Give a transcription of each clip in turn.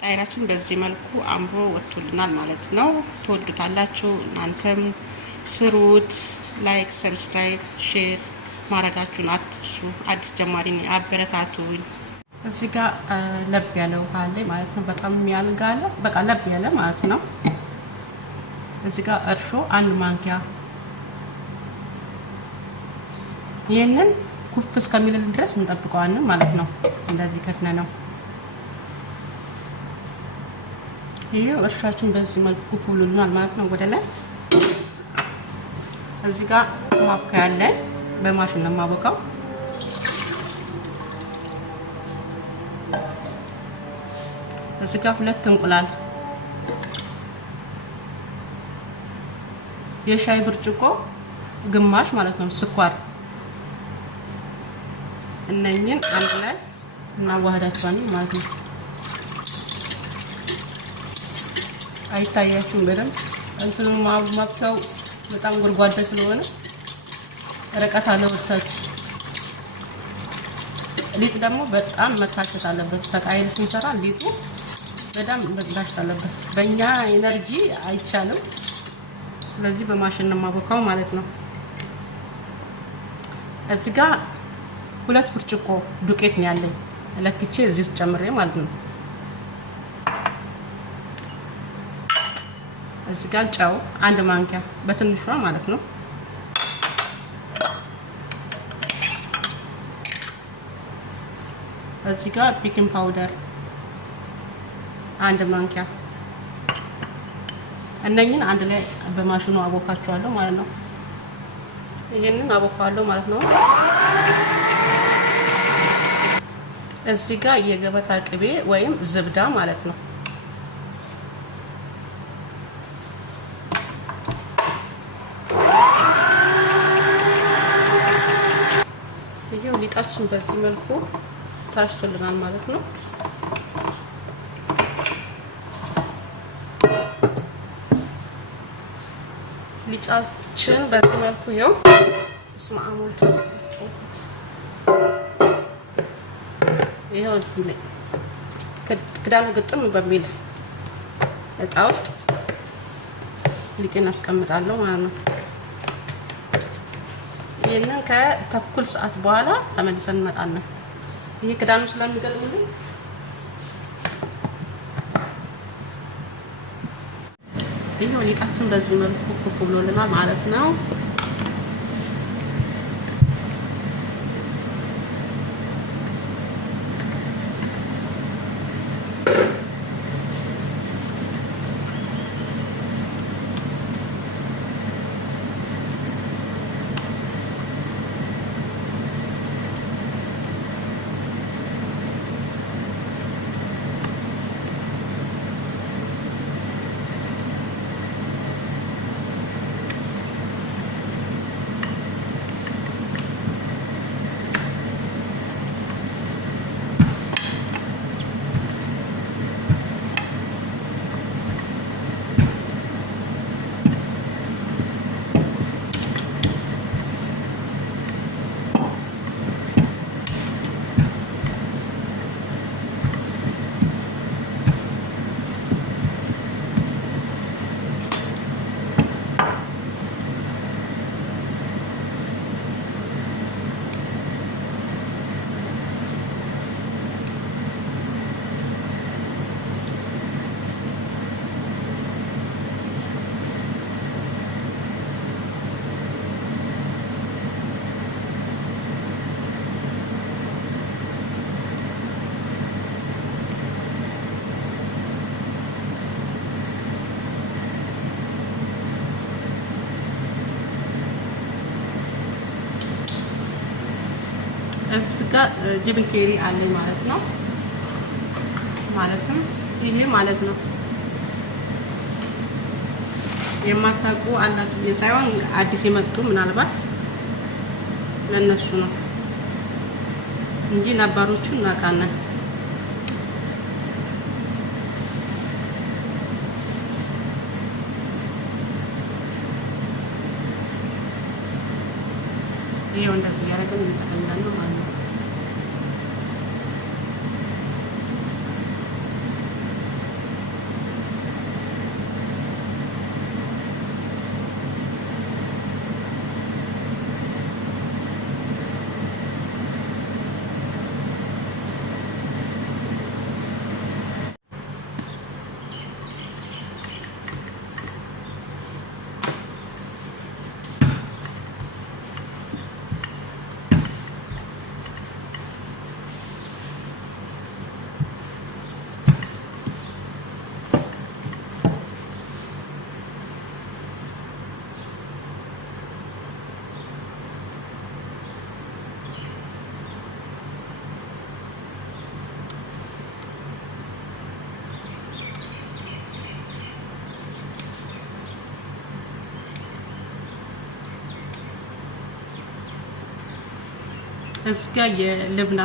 ጣይራችን በዚህ መልኩ አምሮ ወጥቶልናል ማለት ነው። ትወዱታላችሁ። እናንተም ስሩት። ላይክ፣ ሰብስክራይብ፣ ሼር ማድረጋችሁን አትርሱ። አዲስ ጀማሪ ነኝ፣ አበረታቱኝ። እዚህ ጋር ለብ ያለ ውሃ አለ ማለት ነው። በጣም ያልጋለ በቃ ለብ ያለ ማለት ነው። እዚህ ጋር እርሾ 1 ማንኪያ። ይሄንን ኩፍ እስከሚልል ድረስ እንጠብቀዋለን ማለት ነው። እንደዚህ ከትነ ነው። ይሄው እርሻችን በዚህ መልኩ ኩፍ ብሎልናል ማለት ነው። ወደ ላይ እዚህ ጋር ማብካያ አለ። በማሽን ነው የማቦካው። እዚህ ጋር 2 እንቁላል፣ የሻይ ብርጭቆ ግማሽ ማለት ነው ስኳር፣ እነኚህን አንድ ላይ እናዋህዳቸዋለን ማለት ነው። አይታያችሁም በደንብ እንትኑ ማብካው በጣም ጎድጓዳ ስለሆነ ርቀት አለው ወጣች። ሊጥ ደግሞ በጣም መታሸት አለበት። ተቃይል ስንሰራ ሊጡ በጣም መታሸት አለበት። በእኛ ኤነርጂ አይቻልም። ስለዚህ በማሽን ነው ማቦካው ማለት ነው። እዚህ ጋር 2 ብርጭቆ ዱቄት ነው ያለኝ። ለክቼ እዚህ ውስጥ ጨምሬ ማለት ነው። እዚህ ጋር ጨው 1 ማንኪያ በትንሿ ማለት ነው። እዚህ ጋር ቤኪንግ ፓውደር 1 ማንኪያ። እነኝን አንድ ላይ በማሽኑ አቦካቸዋለሁ ማለት ነው። ይሄንን አቦካዋለሁ ማለት ነው። እዚህ ጋር የገበታ ቅቤ ወይም ዝብዳ ማለት ነው። ይሄው ሊጣችን በዚህ መልኩ ታሽቶልናል ማለት ነው። ሊጣችን በዚህ መልኩ ይሄው ስማአሙል ይሄው እዚህ ላይ ክዳኑ ግጥም በሚል እቃ ውስጥ ሊጤን አስቀምጣለሁ ማለት ነው። ይሄንን ከተኩል ሰዓት በኋላ ተመልሰን እንመጣለን። ይሄ ክዳኑ ስለሚገጥምልኝ ይሄው ሊጣችን በዚህ መልኩ ኩፍ ብሎልናል ማለት ነው። እዚህ ጋር ጅብን ኬሪ አለኝ ማለት ነው። ማለትም ይሄ ማለት ነው የማታውቁ አላችሁ ሳይሆን አዲስ የመጡ ምናልባት ለነሱ ነው እንጂ ነባሮቹ እናውቃለን። ይሄው እንደዚህ ያደረግን እንጠቀልላለን ማለት ነው። እዚህ ጋር የልብና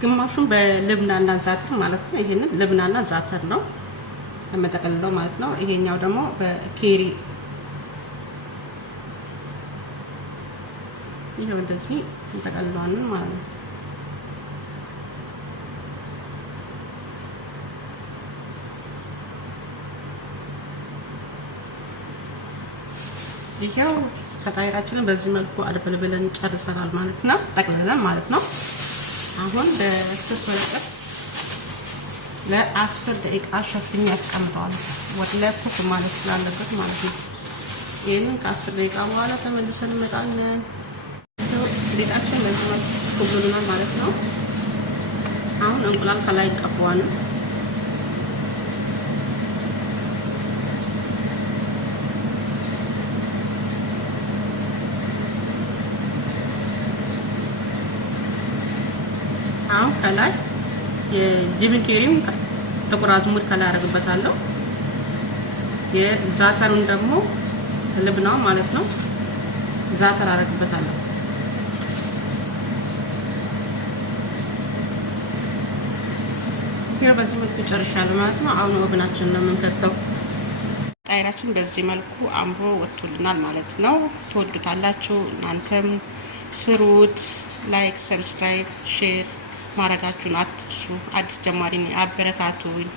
ግማሹን በልብናና ዛተር ማለት ነው። ይሄንን ልብናና ዛተር ነው የምጠቀልለው ማለት ነው። ይሄኛው ደግሞ በኬሪ ይሄው እንደዚህ እንጠቀልለዋለን ማለት ነው። ይሄው ፈጣይራችንን በዚህ መልኩ አድበልብለን ጨርሰናል ማለት ነው። ጠቅልለን ማለት ነው። አሁን በስስ ወረቀት ለ10 ደቂቃ ሸፍኜ ያስቀምጠዋል። ወደ ላይ ኩፍ ማለት ስላለበት ማለት ነው። ይሄንን ከ10 ደቂቃ በኋላ ተመልሰን እንመጣለን። ሊጣችን በዚህ መልኩ ኩብሉናል ማለት ነው። አሁን እንቁላል ከላይ እንቀባዋለን። አሁን ከላይ የጅብን ኬሪም ጥቁር አዝሙድ ከላይ አደርግበታለሁ። የዛተሩን ደግሞ ልብናው ማለት ነው ዛተር አደርግበታለሁ። ይሄው በዚህ መልኩ ጨርሻለሁ ማለት ነው። አሁን ወብናችን ነው የምንከተው። ጣይራችን በዚህ መልኩ አምሮ ወጥቶልናል ማለት ነው። ትወዱታላችሁ። እናንተም ስሩት። ላይክ፣ ሰብስክራይብ፣ ሼር ማረጋችሁን አትርሱ። አዲስ ጀማሪ አበረታቱኝ።